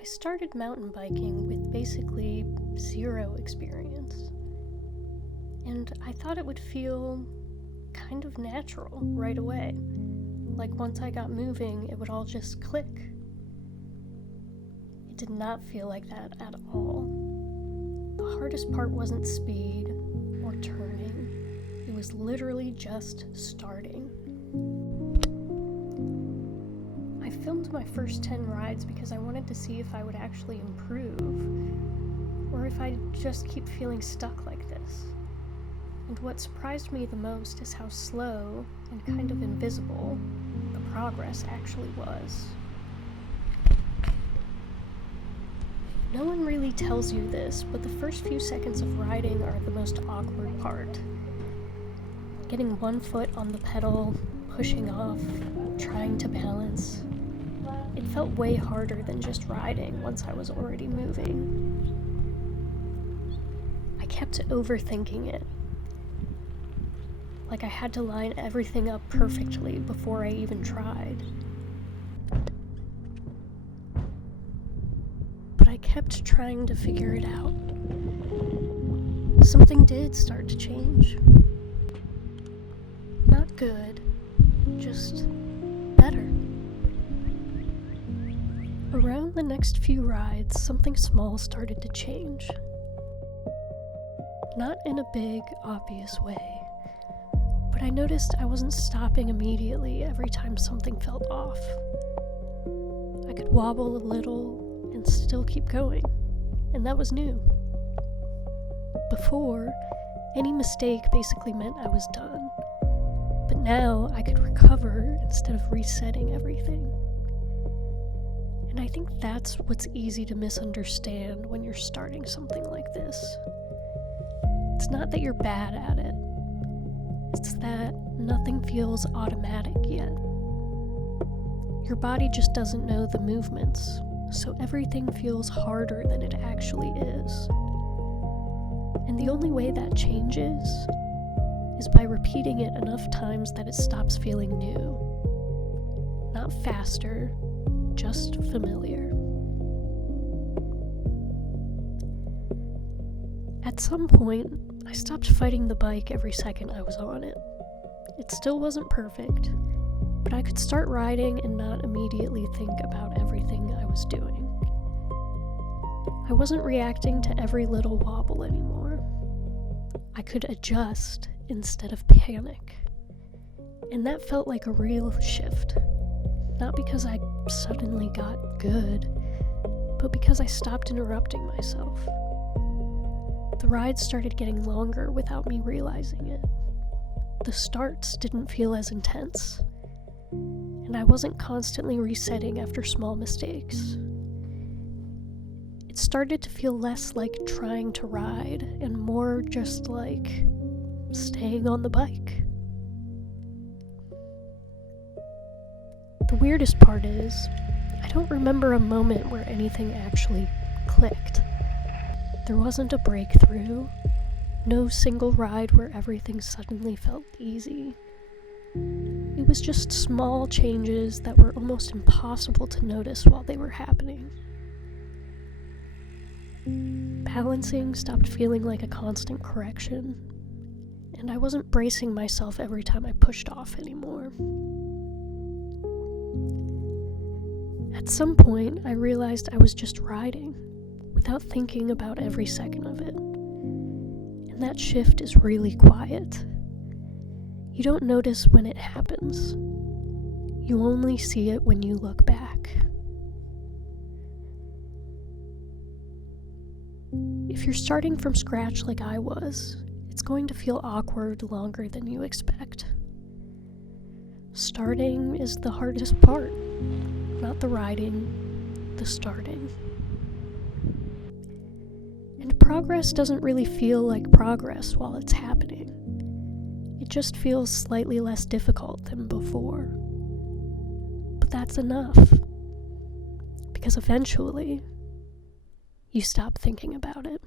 I started mountain biking with basically zero experience, and I thought it would feel kind of natural right away. Like once I got moving, it would all just click. It did not feel like that at all. The hardest part wasn't speed or turning. It was literally just starting. I filmed my first 10 rides because I wanted to see if I would actually improve, or if I'd just keep feeling stuck like this. And what surprised me the most is how slow and kind of invisible the progress actually was. No one really tells you this, but the first few seconds of riding are the most awkward part. Getting one foot on the pedal, pushing off, trying to balance. It felt way harder than just riding once I was already moving. I kept overthinking it. Like I had to line everything up perfectly before I even tried. But I kept trying to figure it out. Something did start to change. Not good, just better. Around the next few rides, something small started to change. Not in a big, obvious way, but I noticed I wasn't stopping immediately every time something felt off. I could wobble a little and still keep going, and that was new. Before, any mistake basically meant I was done, but now I could recover instead of resetting everything. And I think that's what's easy to misunderstand when you're starting something like this. It's not that you're bad at it. It's that nothing feels automatic yet. Your body just doesn't know the movements, so everything feels harder than it actually is. And the only way that changes is by repeating it enough times that it stops feeling new. Not faster, just familiar. At some point, I stopped fighting the bike every second I was on it. It still wasn't perfect, but I could start riding and not immediately think about everything I was doing. I wasn't reacting to every little wobble anymore. I could adjust instead of panic. And that felt like a real shift. Not because I suddenly got good, but because I stopped interrupting myself. The rides started getting longer without me realizing it. The starts didn't feel as intense, and I wasn't constantly resetting after small mistakes. It started to feel less like trying to ride and more just like staying on the bike. The weirdest part is, I don't remember a moment where anything actually clicked. There wasn't a breakthrough, no single ride where everything suddenly felt easy. It was just small changes that were almost impossible to notice while they were happening. Balancing stopped feeling like a constant correction, and I wasn't bracing myself every time I pushed off anymore. At some point, I realized I was just riding, without thinking about every second of it. And that shift is really quiet. You don't notice when it happens. You only see it when you look back. If you're starting from scratch like I was, it's going to feel awkward longer than you expect. Starting is the hardest part. Not the riding, the starting. And progress doesn't really feel like progress while it's happening. It just feels slightly less difficult than before. But that's enough. Because eventually, you stop thinking about it.